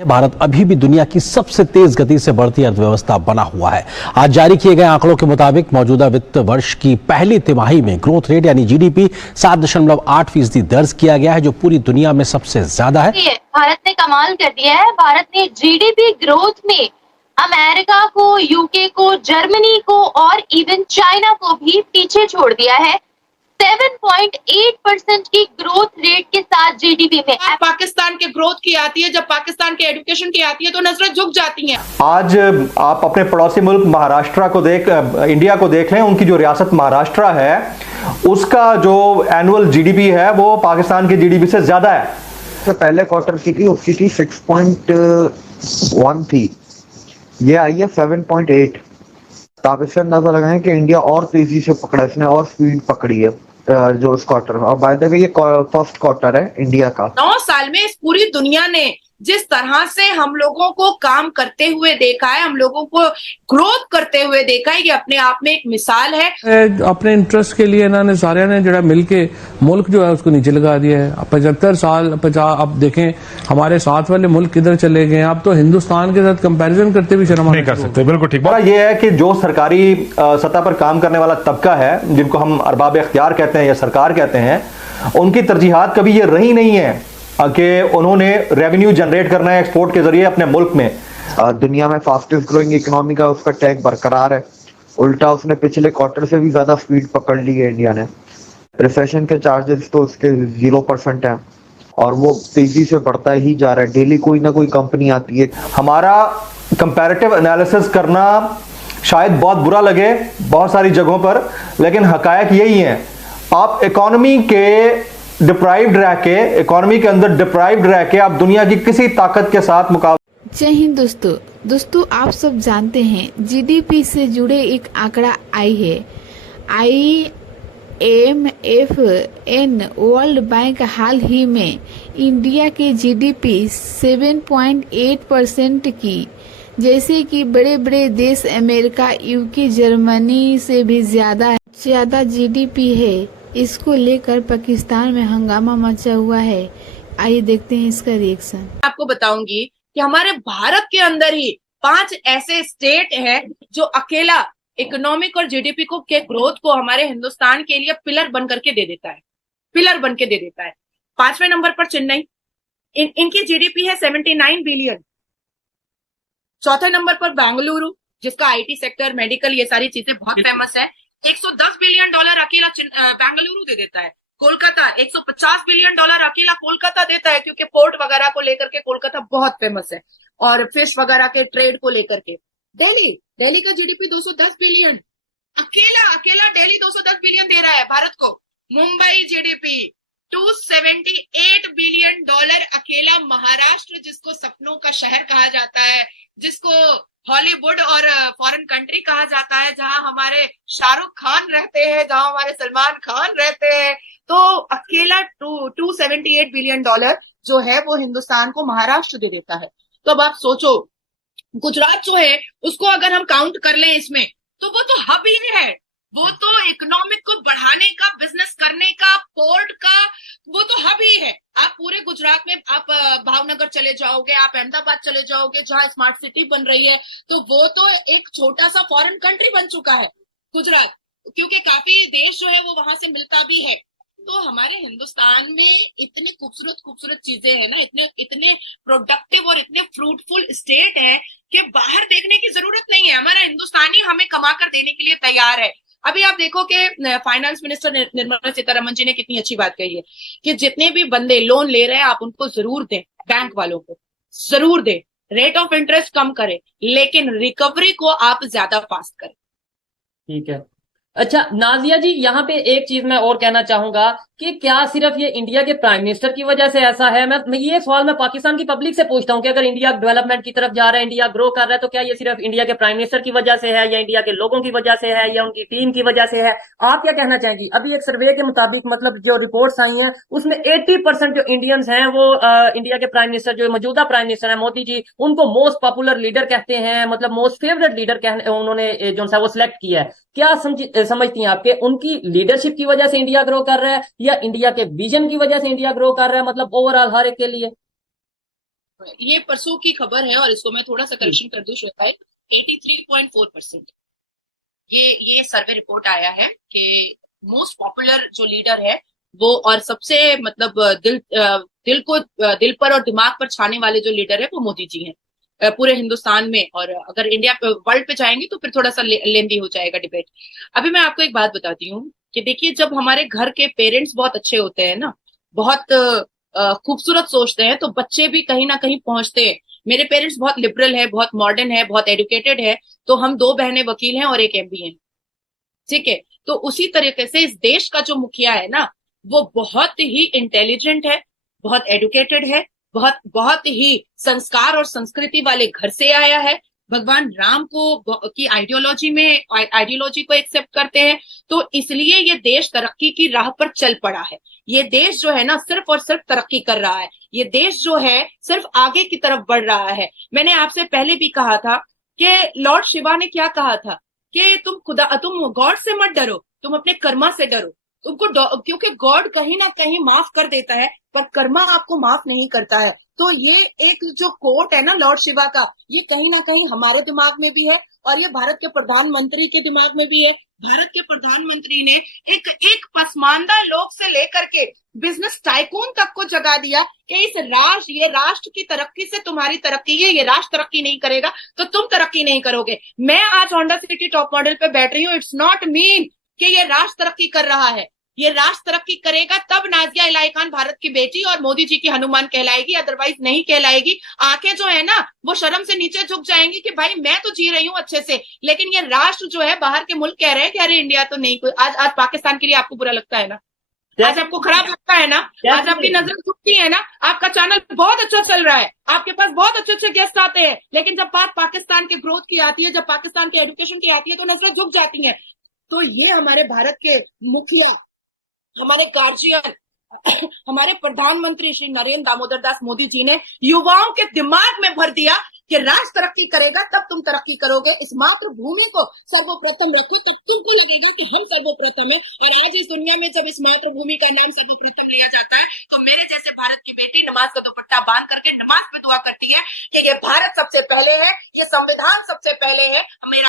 भारत अभी भी दुनिया की सबसे तेज गति से बढ़ती अर्थव्यवस्था बना हुआ है। आज जारी किए गए आंकड़ों के मुताबिक मौजूदा वित्त वर्ष की पहली तिमाही में ग्रोथ रेट यानी जीडीपी 7.8% दर्ज किया गया है, जो पूरी दुनिया में सबसे ज्यादा है। भारत ने कमाल कर दिया है। भारत ने जीडीपी ग्रोथ में अमेरिका को, यूके को, जर्मनी को और इवन चाइना को भी पीछे छोड़ दिया है। 7.8% की ग्रोथ रेट के साथ जीडीपी में पाकिस्तान के ग्रोथ की आती है, जब पाकिस्तान के एजुकेशन की आती है तो नजरें झुक जाती हैं। आज आप अपने पड़ोसी मुल्क महाराष्ट्र को इंडिया को देख लें, उनकी जो रियासत महाराष्ट्र है उसका जो एनुअल जीडीपी है वो पाकिस्तान के जीडीपी से ज्यादा है। तो पहले क्वार्टर की थी, उसकी थी 6.1 थी, ये आई है 7.8। तो आप इससे अंदाजा लगाएं कि इंडिया और तेजी से पकड़ा, इसने और स्पीड पकड़ी है जो इस क्वार्टर में। और बाय द वे ये फर्स्ट क्वार्टर है इंडिया का। 9 साल में इस पूरी दुनिया ने जिस तरह से हम लोगों को काम करते हुए देखा है, हम लोगों को ग्रोथ करते हुए देखा है, ये अपने आप में एक मिसाल है। अपने इंटरेस्ट के लिए इन्होंने सारे ने जरा मिलके मुल्क जो है उसको नीचे लगा दिया है। 75 साल 50, अब देखें हमारे साथ वाले मुल्क किधर चले गए। अब तो हिंदुस्तान के साथ कंपैरिजन करते भी शर्म नहीं कर सकते। बिल्कुल ठीक बात ये है कि जो सरकारी सतह पर काम करने वाला तबका है, जिनको हम अरबाब इख्तियार कहते हैं या सरकार कहते हैं, उनकी तरजीहात कभी ये रही नहीं है कि उन्होंने रेवेन्यू जनरेट करना है एक्सपोर्ट के जरिए अपने मुल्क में। दुनिया में फास्टेस्ट ग्रोइंग इकोनॉमी का उसका टैग बरकरार है। उल्टा उसने पिछले क्वार्टर से भी ज्यादा स्पीड पकड़ ली है इंडिया ने। रिसेशन के चार्जेस तो उसके 0% हैं और वो तेजी से बढ़ता ही जा रहा है। डेली कोई ना कोई कंपनी आती है। हमारा कंपैरेटिव एनालिसिस करना शायद बहुत बुरा लगे बहुत सारी जगहों पर, लेकिन हकायक यही है। आप इकोनॉमी के डिप्राइव्ड रह के, इकोनॉमी के अंदर डिप्राइव्ड रह के आप दुनिया की किसी ताकत के साथ मुकाबला। जय हिंद दोस्तों, आप सब जानते हैं जीडीपी से जुड़े एक आंकड़ा आई है। IMFN वर्ल्ड बैंक हाल ही में इंडिया के जीडीपी 7.8% की, जैसे कि बड़े बड़े देश अमेरिका, यूके, जर्मनी से भी ज्यादा जीडीपी है। इसको लेकर पाकिस्तान में हंगामा मचा हुआ है। आइए देखते हैं इसका रिएक्शन। आपको बताऊंगी कि हमारे भारत के अंदर ही 5 ऐसे स्टेट हैं जो अकेला इकोनॉमिक और जीडीपी को के ग्रोथ को हमारे हिंदुस्तान के लिए पिलर बन करके दे देता है, पिलर बन के दे देता है। 5वें नंबर पर चेन्नई, इनकी जीडीपी है 79 बिलियन। चौथे नंबर पर बेंगलुरु, जिसका आईटी सेक्टर, मेडिकल, ये सारी चीजें बहुत फेमस है। $110 बिलियन अकेला बेंगलुरु दे देता है। कोलकाता $150 बिलियन अकेला कोलकाता देता है, क्योंकि पोर्ट वगैरह को लेकर के कोलकाता बहुत फेमस है और फिश वगैरह के ट्रेड को लेकर के। दिल्ली का जीडीपी 210 बिलियन, अकेला दिल्ली 210 बिलियन दे रहा है भारत को। मुंबई जीडीपी 278 बिलियन अकेला। महाराष्ट्र, जिसको सपनों का शहर कहा जाता है, जिसको हॉलीवुड और फॉरेन कंट्री कहा जाता है, जहां हमारे शाहरुख खान रहते हैं, जहां हमारे सलमान खान रहते हैं, तो अकेला 278 बिलियन जो है वो हिंदुस्तान को महाराष्ट्र दे देता है। तो अब आप सोचो, गुजरात जो है उसको अगर हम काउंट कर लें इसमें, तो वो तो हब ही है। वो तो इकोनॉमिक को बढ़ाने का, बिजनेस करने का, पोर्ट का, वो तो हब ही है। आप पूरे गुजरात में आप भावनगर चले जाओगे, आप अहमदाबाद चले जाओगे, जहां स्मार्ट सिटी बन रही है, तो वो तो एक छोटा सा फॉरेन कंट्री बन चुका है गुजरात, क्योंकि काफी देश जो है वो वहां से मिलता भी है। तो हमारे हिंदुस्तान में इतनी खूबसूरत चीजें हैं ना, इतने प्रोडक्टिव और इतने फ्रूटफुल स्टेट है कि बाहर देखने की जरूरत नहीं है। हमारा हिंदुस्तानी हमें कमा कर देने के लिए तैयार है। अभी आप देखो कि फाइनेंस मिनिस्टर निर्मला सीतारमण जी ने कितनी अच्छी बात कही है कि जितने भी बंदे लोन ले रहे हैं आप उनको जरूर दें, बैंक वालों को जरूर दें, रेट ऑफ इंटरेस्ट कम करें, लेकिन रिकवरी को आप ज्यादा फास्ट करें। ठीक है। अच्छा नाजिया जी, यहाँ पे एक चीज मैं और कहना चाहूंगा कि क्या सिर्फ ये इंडिया के प्राइम मिनिस्टर की वजह से ऐसा है? मैं ये सवाल मैं पाकिस्तान की पब्लिक से पूछता हूँ कि अगर इंडिया डेवलपमेंट की तरफ जा रहा है, इंडिया ग्रो कर रहा है, तो क्या ये सिर्फ इंडिया के प्राइम मिनिस्टर की वजह से है, या इंडिया के लोगों की वजह से है, या उनकी टीम की वजह से है? आप क्या कहना चाहेंगी? अभी एक सर्वे के मुताबिक, मतलब जो रिपोर्ट्स आई हैं, उसमें 80% जो इंडियंस हैं वो इंडिया के प्राइम मिनिस्टर, जो मौजूदा प्राइम मिनिस्टर है मोदी जी, उनको मोस्ट पॉपुलर लीडर कहते हैं, मतलब मोस्ट फेवरेट लीडर उन्होंने जो सा वो सिलेक्ट किया है। क्या समझती हैं आपके उनकी लीडरशिप की वजह से इंडिया ग्रो कर रहा है, या इंडिया के विजन की वजह से इंडिया ग्रो कर रहा है, मतलब ओवरऑल हर एक के लिए? ये परसों की खबर है और इसको मैं थोड़ा सा करेक्शन कर दूं श्वेता, 83.4%। ये सर्वे रिपोर्ट आया है कि मोस्ट पॉपुलर जो लीडर है वो, और सबसे मतलब दिल पर और दिमाग पर छाने वाले जो लीडर है वो मोदी जी हैं पूरे हिंदुस्तान में। और अगर इंडिया पे वर्ल्ड पे जाएंगे तो फिर थोड़ा सा लेंदी हो जाएगा डिबेट। अभी मैं आपको एक बात बताती हूँ कि देखिए, जब हमारे घर के पेरेंट्स बहुत अच्छे होते हैं ना, बहुत खूबसूरत सोचते हैं, तो बच्चे भी कहीं ना कहीं पहुंचते हैं। मेरे पेरेंट्स बहुत लिबरल है, बहुत मॉडर्न है, बहुत एजुकेटेड है, तो हम 2 बहनें वकील हैं और एक MBA है, ठीक है। तो उसी तरीके से इस देश का जो मुखिया है ना, वो बहुत ही इंटेलिजेंट है, बहुत एडुकेटेड है, बहुत बहुत ही संस्कार और संस्कृति वाले घर से आया है, भगवान राम को की आइडियोलॉजी को एक्सेप्ट करते हैं, तो इसलिए ये देश तरक्की की राह पर चल पड़ा है। ये देश जो है ना सिर्फ और सिर्फ तरक्की कर रहा है, ये देश जो है सिर्फ आगे की तरफ बढ़ रहा है। मैंने आपसे पहले भी कहा था कि लॉर्ड शिवा ने क्या कहा था कि तुम गॉड से मत डरो, तुम अपने कर्मा से डरो। क्योंकि गॉड कहीं ना कहीं माफ कर देता है, पर कर्मा आपको माफ नहीं करता है। तो ये एक जो कोट है ना लॉर्ड शिवा का, ये कहीं ना कहीं हमारे दिमाग में भी है और ये भारत के प्रधानमंत्री के दिमाग में भी है। भारत के प्रधानमंत्री ने एक पसमानदा लोग से लेकर के बिजनेस टाइकून तक को जगा दिया कि ये राष्ट्र की तरक्की से तुम्हारी तरक्की है, ये राष्ट्र तरक्की नहीं करेगा तो तुम तरक्की नहीं करोगे। मैं आज होंडा सिटी टॉप मॉडल पे बैठ रही हूँ, इट्स नॉट मीन कि ये राष्ट्र तरक्की कर रहा है। ये राष्ट्र तरक्की करेगा तब नाजिया इलाही खान भारत की बेटी और मोदी जी की हनुमान कहलाएगी, अदरवाइज नहीं कहलाएगी। आंखें जो है ना वो शर्म से नीचे झुक जाएंगी कि भाई मैं तो जी रही हूँ अच्छे से, लेकिन ये राष्ट्र जो है, बाहर के मुल्क कह रहे हैं कि अरे इंडिया तो नहीं कोई। आज पाकिस्तान के लिए आपको बुरा लगता है ना, आज आपको खराब लगता है ना, आज आपकी नजर झुकती है ना। आपका चैनल बहुत अच्छा चल रहा है, आपके पास बहुत अच्छे अच्छे गेस्ट आते हैं, लेकिन जब बात पाकिस्तान के ग्रोथ की आती है, जब पाकिस्तान के एजुकेशन की आती है, तो नजरें झुक जाती हैं। तो ये हमारे भारत के मुखिया, हमारे गार्जियन, हमारे प्रधानमंत्री श्री नरेंद्र दामोदर दास मोदी जी ने युवाओं के दिमाग में भर दिया कि राष्ट्र तरक्की करेगा तब तुम तरक्की करोगे। इस मातृभूमि को सर्वप्रथम रखो, तब तुमको लगेगा कि हम सर्वप्रथम है। और आज इस दुनिया में जब इस मातृभूमि का नाम सर्वप्रथम लिया जाता है, तो मेरे जैसे भारत की बेटी नमाज का दुपट्टा बांध करके नमाज में दुआ करती है कि ये भारत सबसे पहले है, ये संविधान सबसे पहले है।